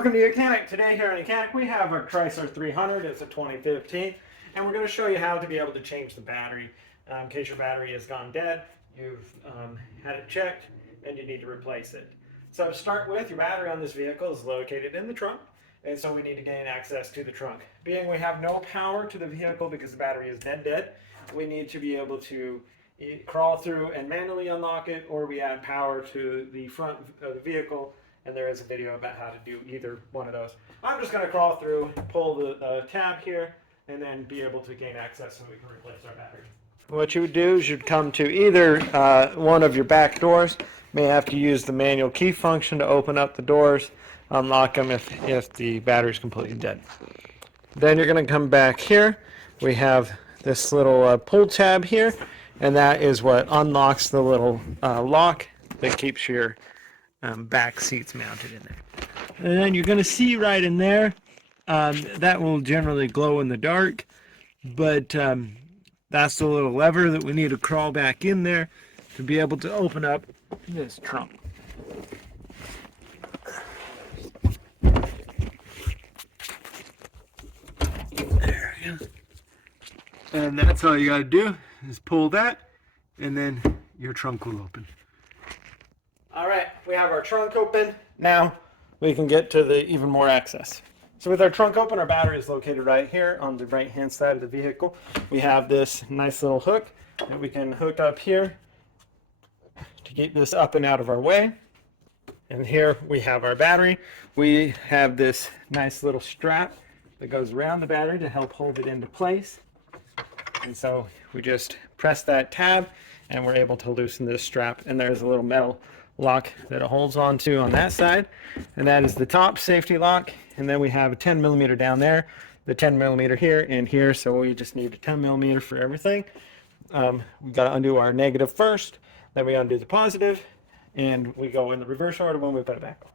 Welcome to Mechanic. Today here on Mechanic we have our Chrysler 300. It's a 2015 and we're going to show you how to be able to change the battery in case your battery has gone dead, you've had it checked, and you need to replace it. So to start with, your battery on this vehicle is located in the trunk, and so we need to gain access to the trunk. Being we have no power to the vehicle because the battery is dead, we need to be able to crawl through and manually unlock it, or we add power to the front of the vehicle, and there is a video about how to do either one of those. I'm just going to crawl through, pull the tab here, and then be able to gain access so we can replace our battery. What you would do is you'd come to either one of your back doors. You may have to use the manual key function to open up the doors, unlock them if the battery is completely dead. Then you're going to come back here. We have this little pull tab here, and that is what unlocks the little lock that keeps your back seats mounted in there. And then you're going to see right in there, that will generally glow in the dark, but that's the little lever that we need to crawl back in there to be able to open up this trunk. There we go. And that's all you got to do is pull that, and then your trunk will open. All right, we have our trunk open. Now we can get to the even more access. So with our trunk open, our battery is located right here on the right-hand side of the vehicle. We have this nice little hook that we can hook up here to keep this up and out of our way. And here we have our battery. We have this nice little strap that goes around the battery to help hold it into place. And so we just press that tab and we're able to loosen this strap, and there's a little metal lock that it holds onto on that side, and that is the top safety lock. And then we have a 10 millimeter down there, the 10 millimeter here and here, so we just need a 10 millimeter for everything. We got to undo our negative first, then we undo the positive, and we go in the reverse order when we put it back on.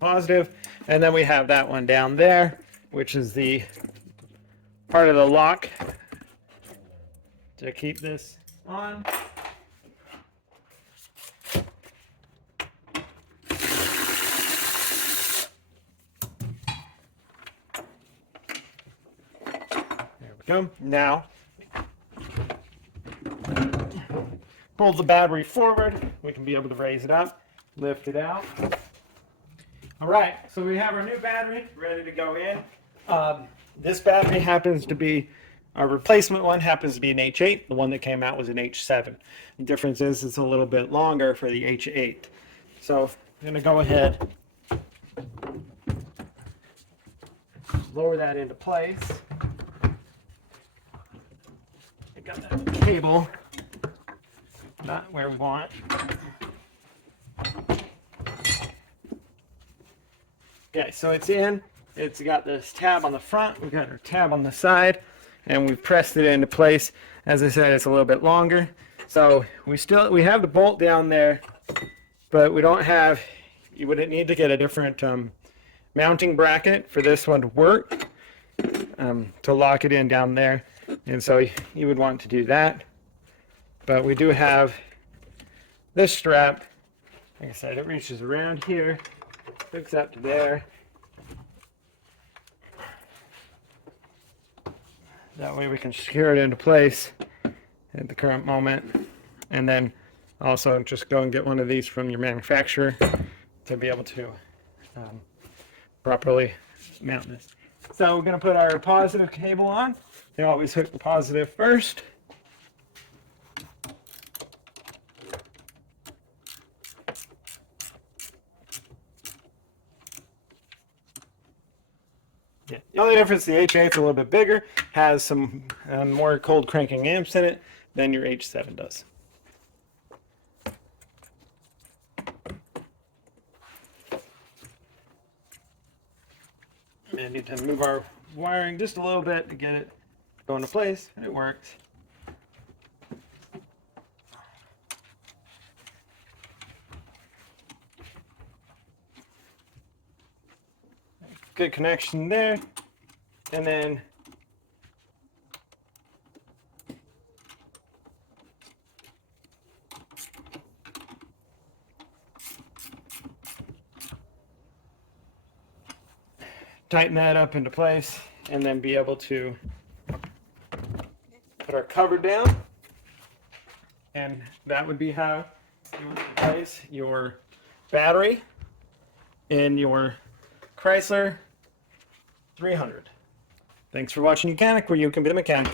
Positive, and then we have that one down there, which is the part of the lock to keep this on. There we go. Now pull the battery forward. We can be able to raise it up, lift it out. All right, so we have our new battery ready to go in. This battery happens to be, our replacement one happens to be an H8. The one that came out was an H7. The difference is it's a little bit longer for the H8. So I'm going to go ahead, lower that into place. I got that cable not where we want it. Okay, so it's in. It's got this tab on the front. We've got our tab on the side, and we've pressed it into place. As I said, it's a little bit longer. So we have the bolt down there, but we don't have. You would need to get a different mounting bracket for this one to work to lock it in down there, and so you would want to do that. But we do have this strap. Like I said, it reaches around here. Hooks up to there. That way we can secure it into place at the current moment. And then also just go and get one of these from your manufacturer to be able to properly mount this. So we're going to put our positive cable on. They always hook the positive first. Yeah. The only difference, the H8 is a little bit bigger, has some more cold cranking amps in it than your H7 does. I need to move our wiring just a little bit to get it go into place. It works. Good connection there. And then tighten that up into place, and then be able to put our cover down. And that would be how you would replace your battery in your Chrysler 300. Thanks for watching Mechanic, where you can be the mechanic.